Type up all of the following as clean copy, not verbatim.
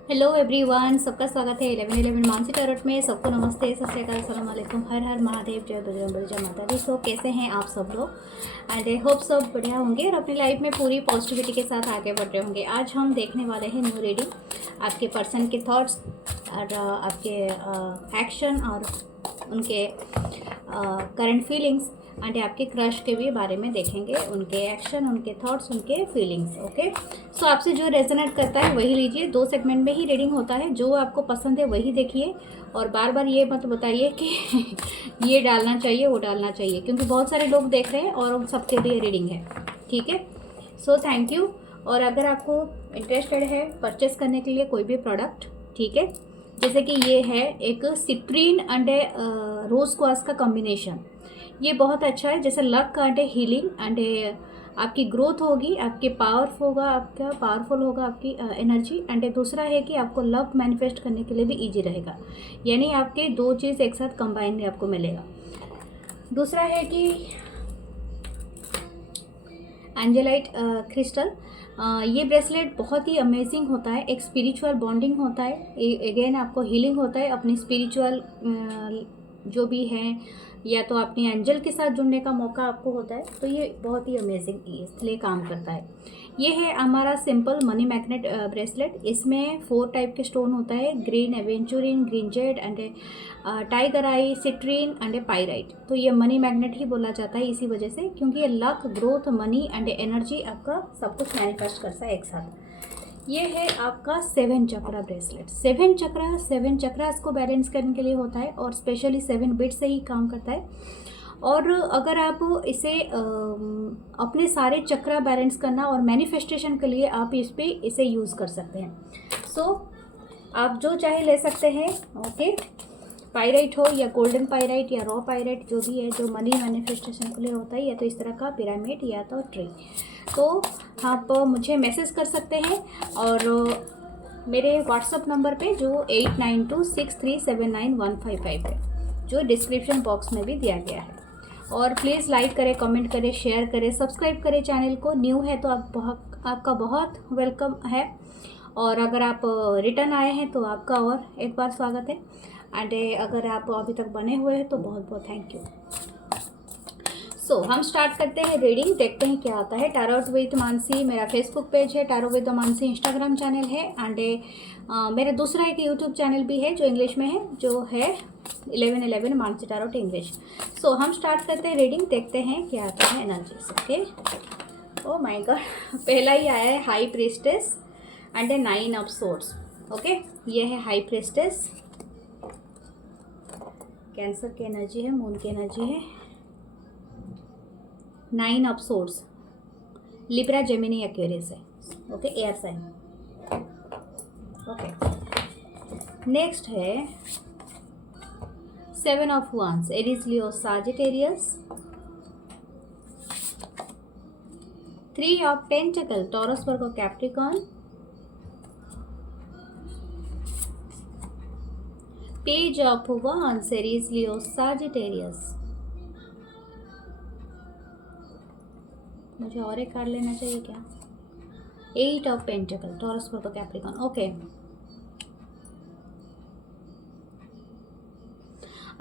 Hello everyone, सबका स्वागत है 11 मानसी टैरोट में। सबको नमस्ते, सत श्री अकाल, अस्सलाम वालेकुम, हर हर महादेव, जय बजरंग जय माता दी। सो कैसे हैं आप सब लोग? एंड आई होप सब बढ़िया होंगे और अपनी लाइफ में पूरी पॉजिटिविटी के साथ आगे बढ़ रहे होंगे। आज हम देखने वाले हैं न्यू रीडिंग, आपके पर्सन के थॉट्स और आपके एक्शन और उनके करंट फीलिंग्स एंड आपके क्रश के भी बारे में देखेंगे, उनके एक्शन, उनके थॉट्स, उनके फीलिंग्स। ओके, सो आपसे जो रेजोनेट करता है वही लीजिए। 2 सेगमेंट में ही रीडिंग होता है, जो आपको पसंद है वही देखिए और बार बार ये मत बताइए कि ये डालना चाहिए वो डालना चाहिए, क्योंकि बहुत सारे लोग देख रहे हैं और उन सबके लिए रीडिंग है। ठीक है, सो थैंक यू। और अगर आपको इंटरेस्टेड है परचेस करने के लिए कोई भी प्रोडक्ट, ठीक है, जैसे कि ये है एक सिट्रीन एंड रोज क्वास का कॉम्बिनेशन, ये बहुत अच्छा है। जैसे लक एंड हीलिंग एंड आपकी ग्रोथ होगी, आपके पावरफुल होगा आपकी एनर्जी। एंड दूसरा है कि आपको लव मैनिफेस्ट करने के लिए भी इजी रहेगा, यानी आपके 2 चीज़ एक साथ कंबाइन में आपको मिलेगा। दूसरा है कि एंजेलाइट क्रिस्टल, ये ब्रेसलेट बहुत ही अमेजिंग होता है, एक स्पिरिचुअल बॉन्डिंग होता है, अगेन आपको हीलिंग होता है अपनी स्पिरिचुअल जो भी हैं, या तो अपनी एंजल के साथ जुड़ने का मौका आपको होता है, तो ये बहुत ही अमेजिंग इसलिए काम करता है। ये है हमारा सिंपल मनी मैग्नेट ब्रेसलेट। इसमें 4 टाइप के स्टोन होता है, green aventurine, green Z and tiger I, citrine and pyrite. तो ये मनी मैग्नेट ही बोला जाता है इसी वजह से, क्योंकि ये luck, growth, money and energy आपका सब कुछ मैनिफेस्ट करता है एक साथ। ये है आपका 7 चक्रा ब्रेसलेट। 7 चक्रा इसको बैलेंस करने के लिए होता है और स्पेशली 7 बिट से ही काम करता है। और अगर आप इसे अपने सारे चक्रा बैलेंस करना और मैनिफेस्टेशन के लिए आप इसे यूज़ कर सकते हैं। सो आप जो चाहे ले सकते हैं। ओके, पाइराइट हो या गोल्डन पाइराइट या रॉ पाइराइट, जो भी है, जो मनी मैनिफेस्टेशन के लिए होता है, या तो इस तरह का पिरामिड या तो ट्री, तो आप मुझे मैसेज कर सकते हैं। और मेरे व्हाट्सअप नंबर पे जो 8926379155 है, जो डिस्क्रिप्शन बॉक्स में भी दिया गया है। और प्लीज़ लाइक करें, कमेंट करें, शेयर करें, सब्सक्राइब करें चैनल को। न्यू है तो आपका बहुत वेलकम है, और अगर आप रिटर्न आए हैं तो आपका और एक बार स्वागत है। एंड अगर आप अभी तक बने हुए हैं तो बहुत बहुत थैंक यू। सो हम स्टार्ट करते हैं रीडिंग, देखते हैं क्या आता है। टैरोट विद मानसी मेरा फेसबुक पेज है, tarot with Mansi Instagram channel है, एंड मेरा दूसरा एक यूट्यूब चैनल भी है जो इंग्लिश में है, जो है 11 मानसी टैरोट इंग्लिश। सो हम स्टार्ट करते हैं रीडिंग, देखते हैं क्या आता है energies. Okay, oh my god, पहला ही आया है high priestess and 9 of swords. Okay, ये है हाई प्रीस्टेस, कैंसर की एनर्जी है, मून की एनर्जी है। 9 of swords Libra, Gemini, Aquarius है। Okay, air sign. Okay, next है 7 of wands, Aries, Leo, Sagittarius. 3 of pentacle, Taurus, Virgo, Capricorn. Page of wands, Aries, Leo, Sagittarius. मुझे और एक card लेना चाहिए क्या? 8 of pentacle, Taurus, Virgo, Capricorn. Okay,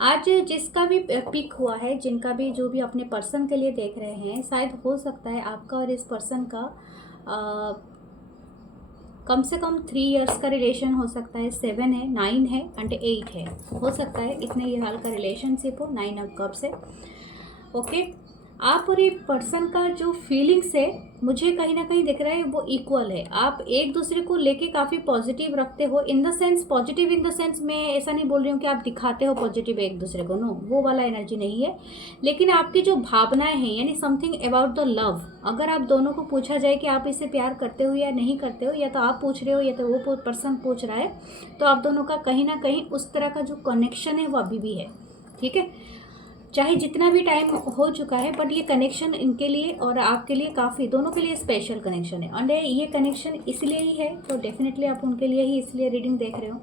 आज जिसका भी पिक हुआ है, जिनका भी, जो भी अपने पर्सन के लिए देख रहे हैं, शायद हो सकता है आपका और इस पर्सन का कम से कम 3 इयर्स का रिलेशन हो सकता है। 7 है, 9 है एंड 8 है, हो सकता है इतने ये साल का रिलेशनशिप हो 9 ऑफ कप से। ओके, आप और ये पर्सन का जो फीलिंग्स है, मुझे कहीं ना कहीं दिख रहा है वो इक्वल है। आप एक दूसरे को लेके काफ़ी पॉजिटिव रखते हो, इन the sense positive, in the sense मैं ऐसा नहीं बोल रही हूँ कि आप दिखाते हो पॉजिटिव एक दूसरे को, नो, वो वाला एनर्जी नहीं है। लेकिन आपकी जो भावनाएं हैं, यानी समथिंग अबाउट द लव, अगर आप दोनों को पूछा जाए कि आप इसे प्यार करते हो या नहीं करते हो, या तो आप पूछ रहे हो या तो वो पर्सन पूछ रहा है, तो आप दोनों का कहीं ना कहीं उस तरह का जो कनेक्शन है वो अभी भी है। ठीक है, चाहे जितना भी टाइम हो चुका है, बट ये कनेक्शन इनके लिए और आपके लिए काफ़ी, दोनों के लिए स्पेशल कनेक्शन है। और ये कनेक्शन इसलिए ही है, तो डेफिनेटली आप उनके लिए ही इसलिए रीडिंग देख रहे हो,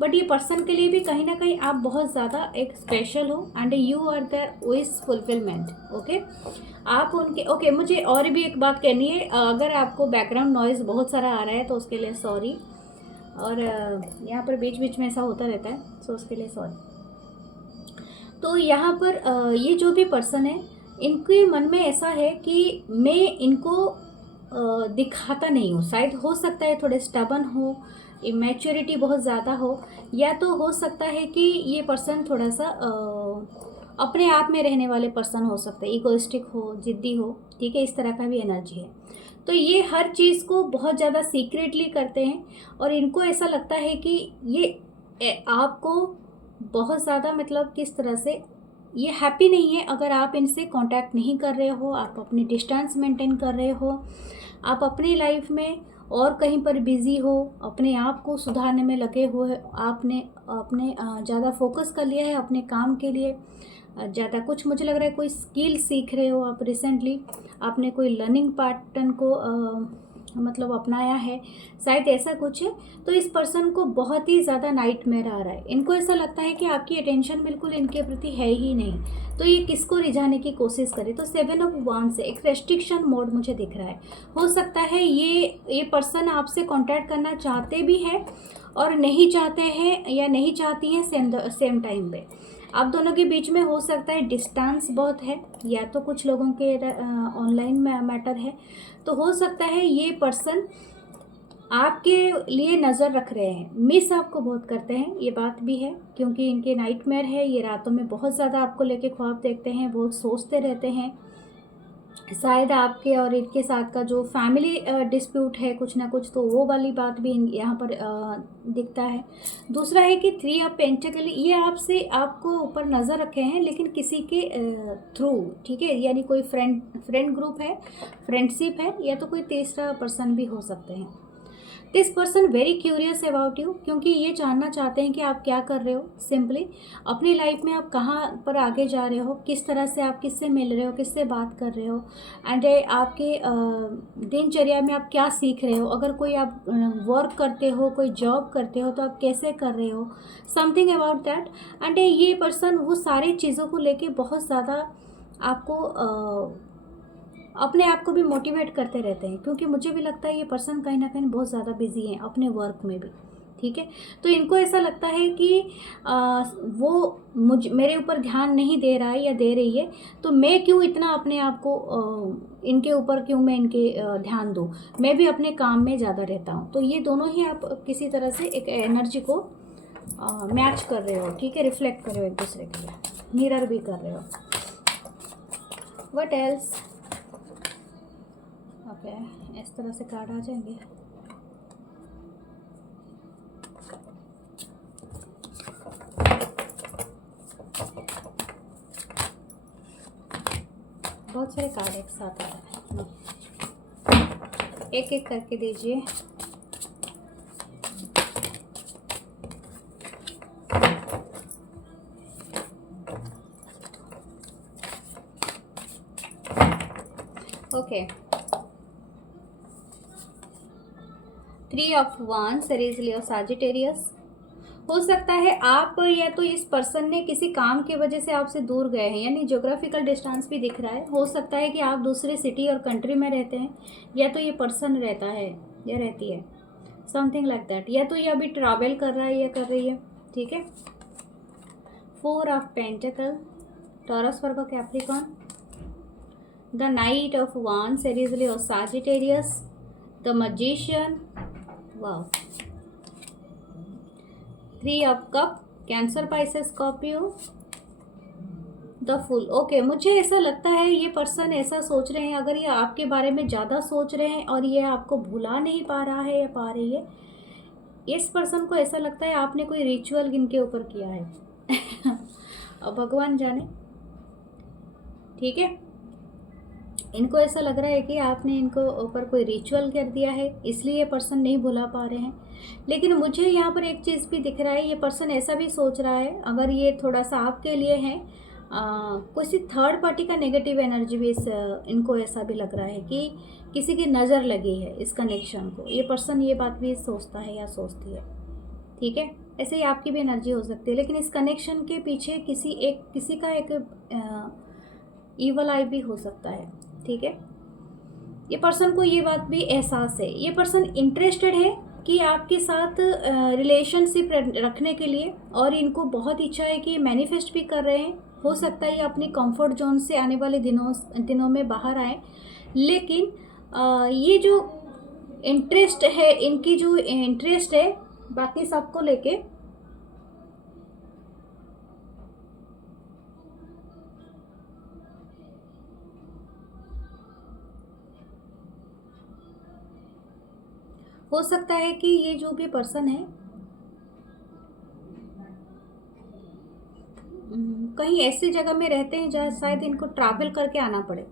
बट ये पर्सन के लिए भी कहीं ना कहीं आप बहुत ज़्यादा एक स्पेशल हो and you are their wish fulfilment. Okay, आप उनके, ओके, मुझे और भी एक बात कहनी है, अगर आपको बैकग्राउंड नॉइज़ बहुत सारा आ रहा है तो उसके लिए सॉरी। और यहाँ पर बीच बीच में ऐसा होता रहता है, सो उसके लिए सॉरी। तो यहाँ पर ये जो भी पर्सन है, इनके मन में ऐसा है कि मैं इनको दिखाता नहीं हूँ। शायद हो सकता है थोड़े स्टबन हो, इमेच्योरिटी बहुत ज़्यादा हो, या तो हो सकता है कि ये पर्सन थोड़ा सा अपने आप में रहने वाले पर्सन हो सकते हैं, इगोइस्टिक हो, जिद्दी हो, ठीक है, इस तरह का भी एनर्जी है। तो ये हर चीज़ को बहुत ज़्यादा सीक्रेटली करते हैं और इनको ऐसा लगता है कि ये आपको बहुत ज़्यादा, मतलब किस तरह से, ये हैप्पी नहीं है अगर आप इनसे कांटेक्ट नहीं कर रहे हो, आप अपनी डिस्टेंस मेंटेन कर रहे हो, आप अपनी लाइफ में और कहीं पर बिज़ी हो, अपने आप को सुधारने में लगे हुए, आपने अपने ज़्यादा फोकस कर लिया है अपने काम के लिए, ज़्यादा कुछ, मुझे लग रहा है कोई स्किल सीख रहे हो आप रिसेंटली, आपने कोई लर्निंग पैटर्न को मतलब अपनाया है, शायद ऐसा कुछ है। तो इस पर्सन को बहुत ही ज़्यादा नाइटमेयर आ रहा है। इनको ऐसा लगता है कि आपकी अटेंशन बिल्कुल इनके प्रति है ही नहीं, तो ये किसको रिझाने की कोशिश करे। तो 7 ऑफ वांड्स से एक रेस्ट्रिक्शन मोड मुझे दिख रहा है। हो सकता है ये पर्सन आपसे कांटेक्ट करना चाहते भी हैं और नहीं चाहते हैं, या नहीं चाहती हैं सेम टाइम पे। आप दोनों के बीच में हो सकता है डिस्टेंस बहुत है, या तो कुछ लोगों के ऑनलाइन मैटर है। तो हो सकता है ये पर्सन आपके लिए नज़र रख रहे हैं, मिस आपको बहुत करते हैं, ये बात भी है, क्योंकि इनके नाइटमेयर है, ये रातों में बहुत ज़्यादा आपको लेके ख्वाब देखते हैं, बहुत सोचते रहते हैं। शायद आपके और इनके साथ का जो फैमिली डिस्प्यूट है कुछ ना कुछ, तो वो वाली बात भी यहाँ पर दिखता है। दूसरा है कि 3 ऑफ पेंटिकल, ये आपसे आपको ऊपर नज़र रखे हैं, लेकिन किसी के थ्रू, ठीक है, यानी कोई फ्रेंड ग्रुप है, फ्रेंडशिप है, या तो कोई तीसरा पर्सन भी हो सकते हैं। This person very curious about you, क्योंकि ये जानना चाहते हैं कि आप क्या कर रहे हो, सिंपली अपनी लाइफ में आप कहाँ पर आगे जा रहे हो, किस तरह से आप किससे मिल रहे हो, किससे बात कर रहे हो, एंड आपके दिनचर्या में आप क्या सीख रहे हो। अगर कोई आप वर्क करते हो, कोई जॉब करते हो, तो आप कैसे कर रहे हो, समथिंग अबाउट दैट। एंड ये पर्सन वो सारी चीज़ों को लेके बहुत ज़्यादा आपको अपने आप को भी मोटिवेट करते रहते हैं, क्योंकि मुझे भी लगता है ये पर्सन कहीं ना कहीं बहुत ज़्यादा बिजी हैं अपने वर्क में भी, ठीक है। तो इनको ऐसा लगता है कि वो मेरे ऊपर ध्यान नहीं दे रहा है या दे रही है, तो मैं क्यों इतना अपने आप को इनके ऊपर क्यों मैं इनके ध्यान दूँ, मैं भी अपने काम में ज़्यादा रहता हूँ। तो ये दोनों ही आप किसी तरह से एक एनर्जी को मैच कर रहे हो, ठीक है, रिफ्लेक्ट कर रहे हो एक दूसरे के लिए, मिरर भी कर रहे हो। What else? ओके, इस तरह से कार्ड आ जाएंगे। बहुत सारे कार्ड एक साथ आ रहे हैं, एक एक करके दीजिए। Okay, 3 of wands, Aries Leo Sagittarius. हो सकता है आप या तो इस पर्सन ने किसी काम की वजह से आपसे दूर गए हैं, यानी ज्योग्राफिकल डिस्टेंस भी दिख रहा है। हो सकता है कि आप दूसरे सिटी और कंट्री में रहते हैं, या तो ये पर्सन रहता है या रहती है, समथिंग लाइक दैट, या तो ये अभी ट्रैवल कर रहा है या कर रही है, ठीक है। 4 of pentacle, Taurus, Virgo, Capricorn. The knight of wands, Aries Leo Sagittarius. The magician, wow. 3 of cup, Cancer, Pisces, Scorpio. The fool. Okay, मुझे ऐसा लगता है ये पर्सन ऐसा सोच रहे हैं, अगर ये आपके बारे में ज़्यादा सोच रहे हैं और ये आपको भुला नहीं पा रहा है या पा रही है, इस पर्सन को ऐसा लगता है आपने कोई रिचुअल इनके ऊपर किया है अब भगवान जाने, ठीक है। इनको ऐसा लग रहा है कि आपने इनको ऊपर कोई रिचुअल कर दिया है, इसलिए ये पर्सन नहीं भुला पा रहे हैं। लेकिन मुझे यहाँ पर एक चीज़ भी दिख रहा है, ये पर्सन ऐसा भी सोच रहा है, अगर ये थोड़ा सा आपके लिए है, किसी थर्ड पार्टी का नेगेटिव एनर्जी भी इनको ऐसा भी लग रहा है कि किसी की नज़र लगी है इस कनेक्शन को। ये पर्सन ये बात भी सोचता है या सोचती है, ठीक है। ऐसे ही आपकी भी एनर्जी हो सकती है, लेकिन इस कनेक्शन के पीछे किसी का एक ईवल आई भी हो सकता है, ठीक है। ये पर्सन को ये बात भी एहसास है, ये पर्सन इंटरेस्टेड है कि आपके साथ रिलेशनशिप रखने के लिए, और इनको बहुत इच्छा है कि मैनिफेस्ट भी कर रहे हैं। हो सकता है ये अपनी कंफर्ट जोन से आने वाले दिनों में बाहर आए, लेकिन ये जो इंटरेस्ट है, इनकी जो इंटरेस्ट है बाकी सबको लेके, हो सकता है कि ये जो भी पर्सन है कहीं ऐसी जगह में रहते हैं जहाँ शायद इनको ट्रैवल करके आना पड़े।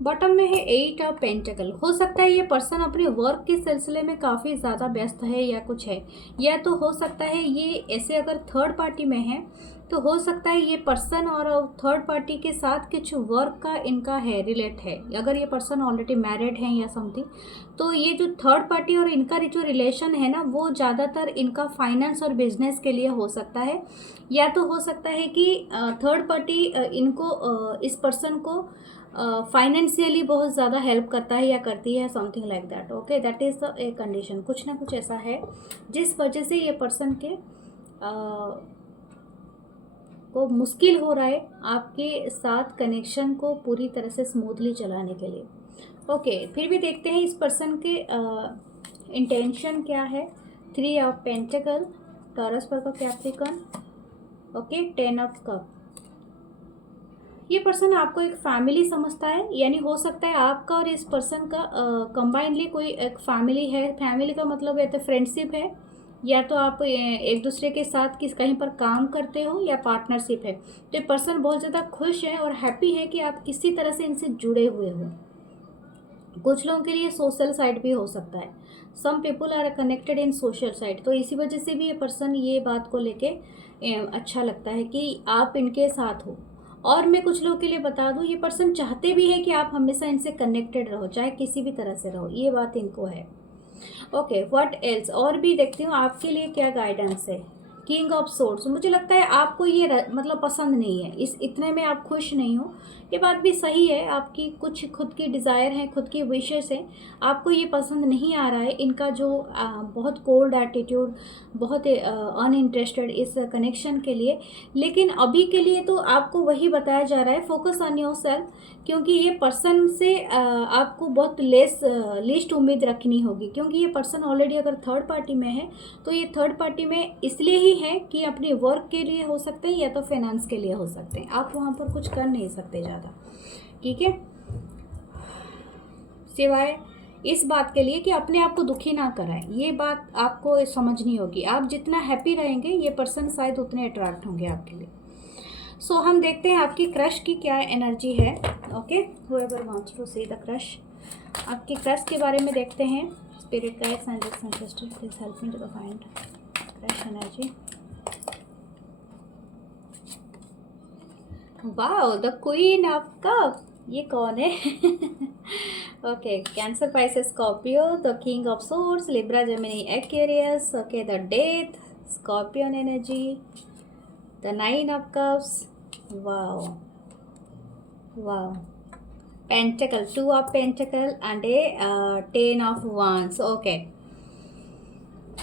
बॉटम में है 8 ऑफ पेंटिकल। हो सकता है ये पर्सन अपने वर्क के सिलसिले में काफ़ी ज़्यादा व्यस्त है या कुछ है, या तो हो सकता है ये ऐसे अगर थर्ड पार्टी में है तो हो सकता है ये पर्सन और थर्ड पार्टी के साथ कुछ वर्क का इनका है, रिलेट है। अगर ये पर्सन ऑलरेडी मैरिड है या समथिंग, तो ये जो थर्ड पार्टी और इनका जो रिलेशन है ना, वो ज़्यादातर इनका फाइनेंस और बिजनेस के लिए हो सकता है। या तो हो सकता है कि थर्ड पार्टी इनको इस पर्सन को फाइनेंशियली बहुत ज़्यादा हेल्प करता है या करती है, something like that. Okay, that is the a condition. कुछ ना कुछ ऐसा है जिस वजह से ये पर्सन के को मुश्किल हो रहा है आपके साथ कनेक्शन को पूरी तरह से स्मूथली चलाने के लिए। ओके, फिर भी देखते हैं इस पर्सन के इंटेंशन क्या है। 3 ऑफ पेंटिकल, टॉरस पर का कैप्रिकॉर्न। Okay, 10 of cup. ये पर्सन आपको एक फैमिली समझता है, यानी हो सकता है आपका और इस पर्सन का कंबाइनली कोई एक फैमिली है। फैमिली का मतलब या तो फ्रेंडशिप है, या तो आप एक दूसरे के साथ कहीं पर काम करते हो, या पार्टनरशिप है। तो ये पर्सन बहुत ज़्यादा खुश है और हैप्पी है कि आप किसी तरह से इनसे जुड़े हुए हो। कुछ लोगों के लिए सोशल साइड भी हो सकता है। Some people are connected in social side, तो इसी वजह से भी ये पर्सन ये बात को लेके अच्छा लगता है कि आप इनके साथ हो। और मैं कुछ लोगों के लिए बता दूं, ये पर्सन चाहते भी है कि आप हमेशा इनसे कनेक्टेड रहो, चाहे किसी भी तरह से रहो, ये बात इनको है। ओके, व्हाट एल्स, और भी देखती हूँ आपके लिए क्या गाइडेंस है। किंग ऑफ सोर्ड्स, मुझे लगता है आपको ये मतलब पसंद नहीं है, इस इतने में आप खुश नहीं हो। ये बात भी सही है, आपकी कुछ खुद की डिज़ायर है, खुद की विशेस है, आपको ये पसंद नहीं आ रहा है इनका जो बहुत कोल्ड एटीट्यूड, बहुत अनइंटरेस्टेड इस कनेक्शन के लिए। लेकिन अभी के लिए तो आपको वही बताया जा रहा है, फोकस ऑन योर सेल्फ, क्योंकि ये पर्सन से आपको बहुत लीस्ट उम्मीद रखनी होगी। क्योंकि ये पर्सन ऑलरेडी अगर थर्ड पार्टी में है तो ये थर्ड पार्टी में इसलिए ही है कि अपने वर्क के लिए हो सकते हैं या तो फाइनेंस के लिए हो सकते हैं। आप वहाँ पर कुछ कर नहीं सकते ज़्यादा, ठीक है, सिवाय इस बात के लिए कि अपने आप को दुखी ना कराएं। ये बात आपको समझनी होगी। आप जितना हैप्पी रहेंगे ये पर्सन शायद उतने अट्रैक्ट होंगे आपके लिए। सो हम देखते हैं आपकी क्रश की क्या एनर्जी है। Okay, whoever wants to see the crush, आपकी क्रश के बारे में देखते हैं। Spirit guides, angels, ancestors, please help me to find crush energy. Wow, the queen of cup, ये कौन है? Okay, Cancer, Pisces, Scorpio, the king of swords, Libra, Gemini, Aquarius. Okay, the death, Scorpion energy, the 9 of cups. Wow wow, pentacle, 2 of pentacle and a 10 of wands। Okay,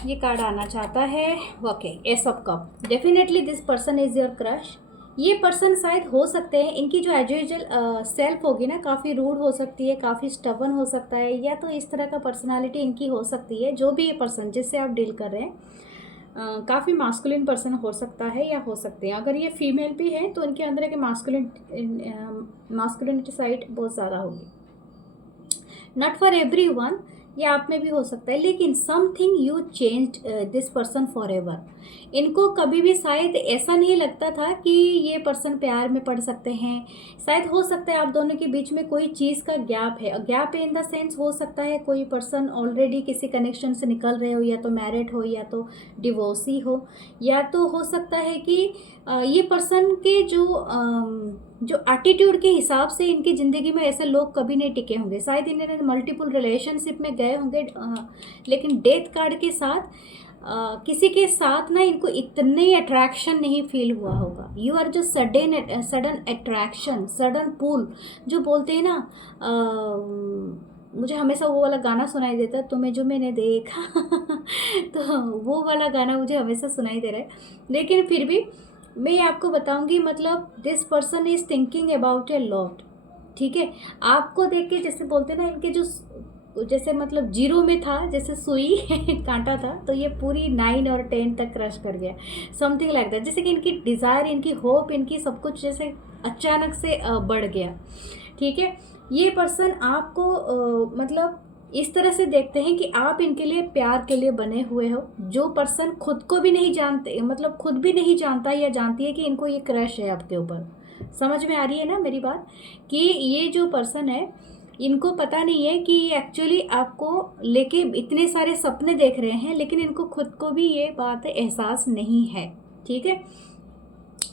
ये card आना चाहता है। Okay, S of cup. Definitely this person is your crush. ये person शायद हो सकते हैं, इनकी जो एज यूजुअल सेल्फ होगी ना, काफ़ी रूड हो सकती है, काफ़ी स्टबन हो सकता है, या तो इस तरह का पर्सनालिटी इनकी हो सकती है। जो भी ये पर्सन जिससे आप डील कर रहे हैं काफ़ी मास्कुलिन पर्सन हो सकता है या हो सकते हैं। अगर ये फीमेल भी है तो उनके अंदर एक मास्कुलिनिटी साइड बहुत ज़्यादा होगी। नॉट फॉर एवरी वन, ये आप में भी हो सकता है, लेकिन something you changed this person for ever. इनको कभी भी शायद ऐसा नहीं लगता था कि ये पर्सन प्यार में पड़ सकते हैं। शायद हो सकता है आप दोनों के बीच में कोई चीज़ का गैप है। गैप इन द सेंस हो सकता है कोई पर्सन ऑलरेडी किसी कनेक्शन से निकल रहे हो, या तो मैरिड हो या तो डिवोर्सी हो, या तो हो सकता है कि ये पर्सन के जो एटीट्यूड के हिसाब से इनकी ज़िंदगी में ऐसे लोग कभी नहीं टिके होंगे। शायद इन्होंने मल्टीपल रिलेशनशिप में गए होंगे, लेकिन डेथ कार्ड के साथ किसी के साथ ना इनको इतने अट्रैक्शन नहीं फील हुआ होगा। यू आर जो सडन अट्रैक्शन, सडन पुल जो बोलते हैं ना, मुझे हमेशा वो वाला गाना सुनाई देता है, तुम्हें जो मैंने देखा तो वो वाला गाना मुझे हमेशा सुनाई दे रहा है। लेकिन फिर भी मैं ये आपको बताऊंगी, मतलब this person is thinking about a lot, ठीक है। आपको देख के जैसे बोलते हैं ना, इनके जो जैसे मतलब जीरो में था, जैसे सुई कांटा था, तो ये पूरी 9 और 10 तक क्रश कर गया, समथिंग लाइक दैट। जैसे कि इनकी डिज़ायर, इनकी होप, इनकी सब कुछ जैसे अचानक से बढ़ गया, ठीक है। ये पर्सन आपको मतलब इस तरह से देखते हैं कि आप इनके लिए प्यार के लिए बने हुए हो। जो पर्सन खुद को भी नहीं जानते, मतलब खुद भी नहीं जानता या जानती है कि इनको ये क्रश है आपके ऊपर। समझ में आ रही है ना मेरी बात, कि ये जो पर्सन है, इनको पता नहीं है कि ये एक्चुअली आपको लेके इतने सारे सपने देख रहे हैं, लेकिन इनको खुद को भी ये बात एहसास नहीं है, ठीक है।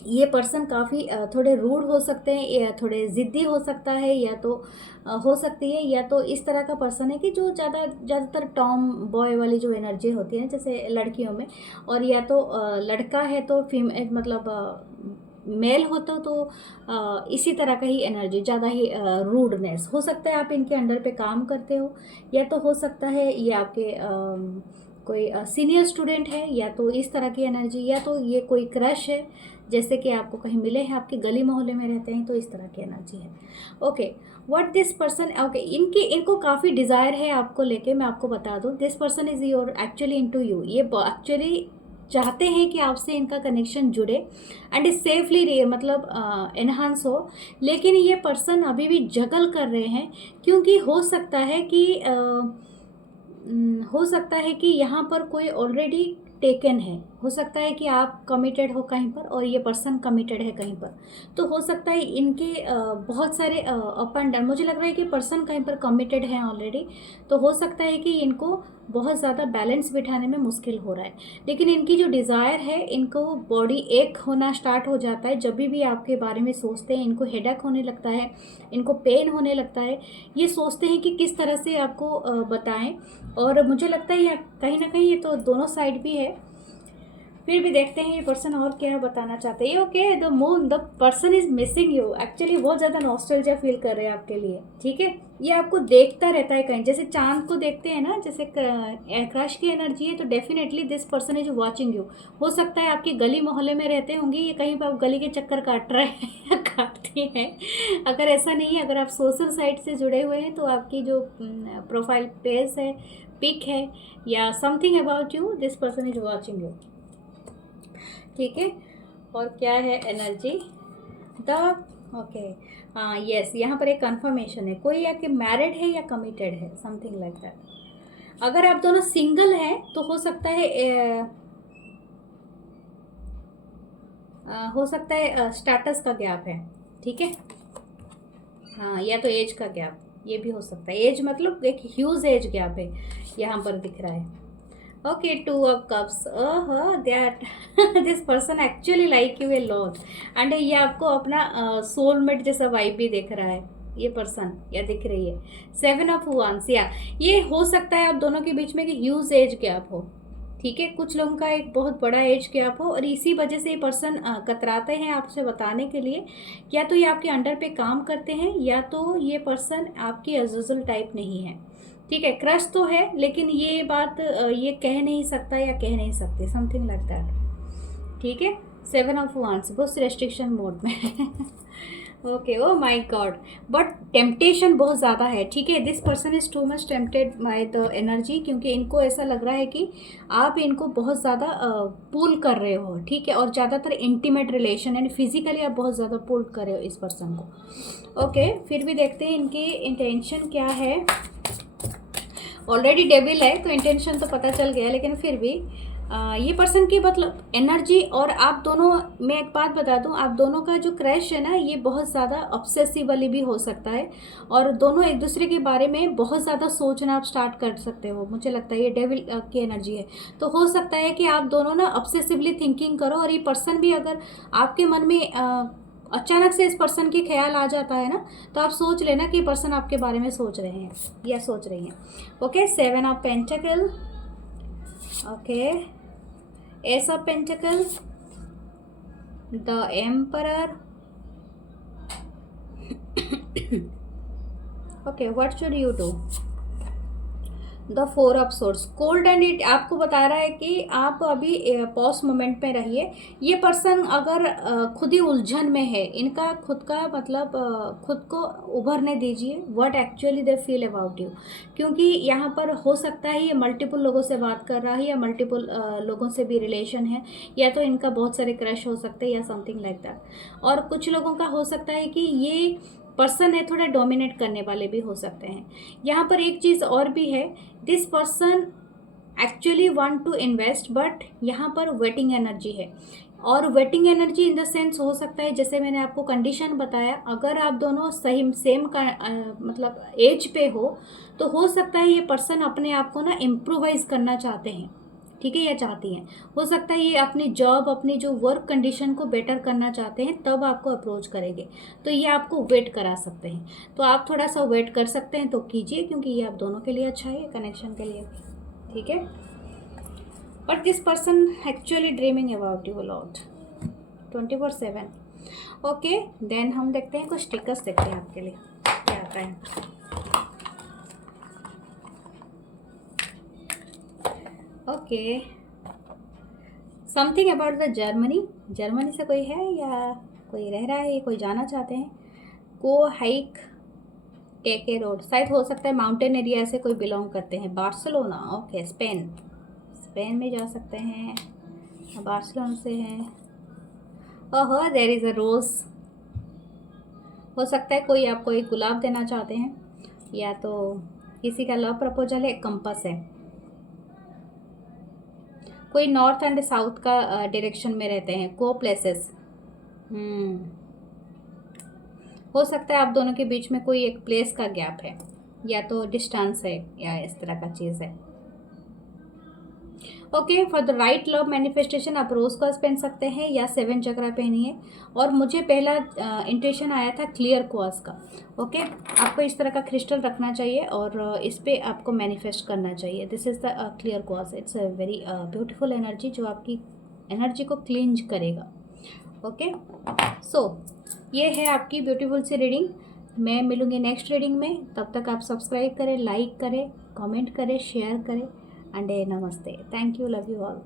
ये पर्सन काफ़ी थोड़े रूड हो सकते हैं, या थोड़े ज़िद्दी हो सकता है, या तो हो सकती है, या तो इस तरह का पर्सन है कि जो ज़्यादातर टॉम बॉय वाली जो एनर्जी होती है जैसे लड़कियों में, और या तो लड़का है तो मतलब मेल होता तो इसी तरह का ही एनर्जी, ज़्यादा ही रूडनेस हो सकता है। आप इनके अंडर पे काम करते हो, या तो हो सकता है ये आपके कोई सीनियर स्टूडेंट है, या तो इस तरह की एनर्जी, या तो ये कोई क्रश है, जैसे कि आपको कहीं मिले हैं, आपके गली मोहल्ले में रहते हैं, तो इस तरह की एनर्जी है। Okay, what this person, okay, इनको काफ़ी डिज़ायर है आपको लेके। मैं आपको बता दूँ, this person is your actually into you. ये एक्चुअली चाहते हैं कि आपसे इनका कनेक्शन जुड़े एंड सेफली मतलब एनहांस हो, लेकिन ये पर्सन अभी भी जगल कर रहे हैं, क्योंकि हो सकता है कि यहाँ पर कोई ऑलरेडी टेकन है, हो सकता है कि आप कमिटेड हो कहीं पर और ये पर्सन कमिटेड है कहीं पर। तो हो सकता है इनके बहुत सारे अप एंड डाउन, मुझे लग रहा है कि पर्सन कहीं पर कमिटेड है ऑलरेडी, तो हो सकता है कि इनको बहुत ज़्यादा बैलेंस बिठाने में मुश्किल हो रहा है। लेकिन इनकी जो डिज़ायर है, इनको बॉडी एक होना स्टार्ट हो जाता है जब भी आपके बारे में सोचते हैं। इनको हेडेक होने लगता है, इनको पेन होने लगता है। ये सोचते हैं कि किस तरह से आपको बताएं, और मुझे लगता है ये कहीं ना कहीं ये तो दोनों साइड भी है। फिर भी देखते हैं ये पर्सन और क्या बताना चाहते हैं। Okay, the moon, the person is missing you, actually बहुत ज़्यादा नॉस्टैल्जिया फील कर रहे हैं आपके लिए, ठीक है। ये आपको देखता रहता है कहीं, जैसे चांद को देखते हैं ना, जैसे क्रश की एनर्जी है, तो definitely this person is watching you. हो सकता है आपके गली मोहल्ले में रहते होंगे, ये कहीं पर आप गली के चक्कर काट रहे हैं या काटती हैं। अगर ऐसा नहीं है, अगर आप सोशल साइट से जुड़े हुए हैं, तो आपकी जो प्रोफाइल पेज है, पिक है, या something about you, this person is watching you, ठीक है। और क्या है एनर्जी, द ओके, हाँ यस, यहाँ पर एक कंफर्मेशन है, कोई या कि मैरिड है या कमिटेड है, समथिंग लाइक दैट। अगर आप दोनों सिंगल हैं तो हो सकता है स्टेटस का गैप है, ठीक है। हाँ, या तो एज का गैप, ये भी हो सकता है। एज मतलब एक ह्यूज एज गैप है यहाँ पर दिख रहा है। Okay, 2 of cups, that this person actually like U a lot, and ये आपको अपना सोलमेट जैसा वाइब भी दिख रहा है, ये पर्सन या दिख रही है। 7 of wands, या ये हो सकता है आप दोनों के बीच में कि ह्यूज एज गैप हो, ठीक है। कुछ लोगों का एक बहुत बड़ा एज गैप हो, और इसी वजह से ये पर्सन कतराते हैं आपसे बताने के लिए। या तो ये आपके अंडर पे काम करते हैं, या तो ये पर्सन आपकी अजूजल टाइप नहीं है, ठीक है। क्रश तो है, लेकिन ये बात ये कह नहीं सकता या कह नहीं सकते, समथिंग लाइक दैट, ठीक है। 7 of wands बहुत रेस्ट्रिक्शन मोड में okay, oh my God, but temptation बहुत ज़्यादा है, ठीक है। This person is too much tempted by the energy, क्योंकि इनको ऐसा लग रहा है कि आप इनको बहुत ज़्यादा पुल कर रहे हो, ठीक है। और ज़्यादातर इंटीमेट रिलेशन एंड फिजिकली आप बहुत ज़्यादा पुल कर रहे हो इस पर्सन को। ओके, फिर भी देखते हैं इनकी इंटेंशन क्या है। ऑलरेडी डेविल है तो इंटेंशन तो पता चल गया, लेकिन फिर भी ये पर्सन की मतलब एनर्जी, और आप दोनों, मैं एक बात बता दूं, आप दोनों का जो क्रैश है ना, ये बहुत ज़्यादा ऑब्सेसिवली भी हो सकता है, और दोनों एक दूसरे के बारे में बहुत ज़्यादा सोचना आप स्टार्ट कर सकते हो। मुझे लगता है ये डेविल की एनर्जी है, तो हो सकता है कि आप दोनों ना ऑब्सेसिवली थिंकिंग करो, और ये पर्सन भी अगर आपके मन में अचानक से इस पर्सन की ख्याल आ जाता है ना, तो आप सोच लेना कि पर्सन आपके बारे में सोच रहे हैं या सोच रही हैं। Okay, 7 of pentacle, okay, S of pentacle, the emperor, okay, what should you do, the 4 of source, cold and it आपको बता रहा है कि आप अभी पॉज मोमेंट में रहिए। ये पर्सन अगर खुद ही उलझन में है, इनका खुद का मतलब खुद को उभरने दीजिए what actually they feel about you, क्योंकि यहाँ पर हो सकता है ये मल्टीपल लोगों से बात कर रहा है या मल्टीपल लोगों से भी रिलेशन है, या तो इनका बहुत सारे क्रश हो सकते हैं या समथिंग लाइक दैट। और कुछ लोगों का हो सकता है कि ये पर्सन है थोड़ा डोमिनेट करने वाले भी हो सकते हैं। यहाँ पर एक चीज़ और भी है, this person actually want to invest, but यहाँ पर वेटिंग एनर्जी है। और waiting energy in the sense हो सकता है, जैसे मैंने आपको कंडीशन बताया, अगर आप दोनों सही सेम का मतलब एज पे तो हो सकता है ये पर्सन अपने आप को ना इम्प्रोवाइज करना चाहते हैं, ठीक है, या चाहती हैं। हो सकता है ये अपनी जॉब, अपनी जो वर्क कंडीशन को बेटर करना चाहते हैं, तब आपको अप्रोच करेंगे, तो ये आपको वेट करा सकते हैं। तो आप थोड़ा सा वेट कर सकते हैं तो कीजिए, क्योंकि ये आप दोनों के लिए अच्छा है, कनेक्शन के लिए, ठीक है। But this person actually dreaming about you lot 24/7। Okay, then हम देखते हैं कुछ स्टिकर्स देखते हैं आपके लिए क्या आता है। Okay, something about the Germany, Germany से कोई है या कोई रह रहा है, ये कोई जाना चाहते हैं। को हाइक टेक ए रोड, शायद हो सकता है माउंटेन एरिया से कोई बिलोंग करते हैं। बार्सिलोना, ओके, स्पेन, स्पेन में जा सकते हैं, बार्सिलोना से हैं। ओहो, देयर इज़ अ रोज़, हो सकता है कोई आपको एक गुलाब देना चाहते हैं, या तो किसी का लव प्रपोजल है। कंपास है, कोई नॉर्थ एंड साउथ का डायरेक्शन में रहते हैं। को प्लेसेस, हो सकता है आप दोनों के बीच में कोई एक प्लेस का गैप है, या तो डिस्टेंस है, या इस तरह का चीज़ है। Okay, for the right love manifestation आप रोज़ का पहन सकते हैं या 7 चक्रा पहनिए। और मुझे पहला इंट्यूशन आया था क्लियर क्वार्ट्ज का। ओके, आपको इस तरह का क्रिस्टल रखना चाहिए और इस पर आपको मैनिफेस्ट करना चाहिए। This is the clear quartz, it's a very beautiful energy जो आपकी एनर्जी को क्लींज करेगा। ओके, सो ये है आपकी ब्यूटीफुल सी रीडिंग। मैं मिलूँगी नेक्स्ट रीडिंग में, तब तक आप सब्सक्राइब करें, लाइक करें, कमेंट करें, शेयर करें, एंड नमस्ते। Thank you, love you all.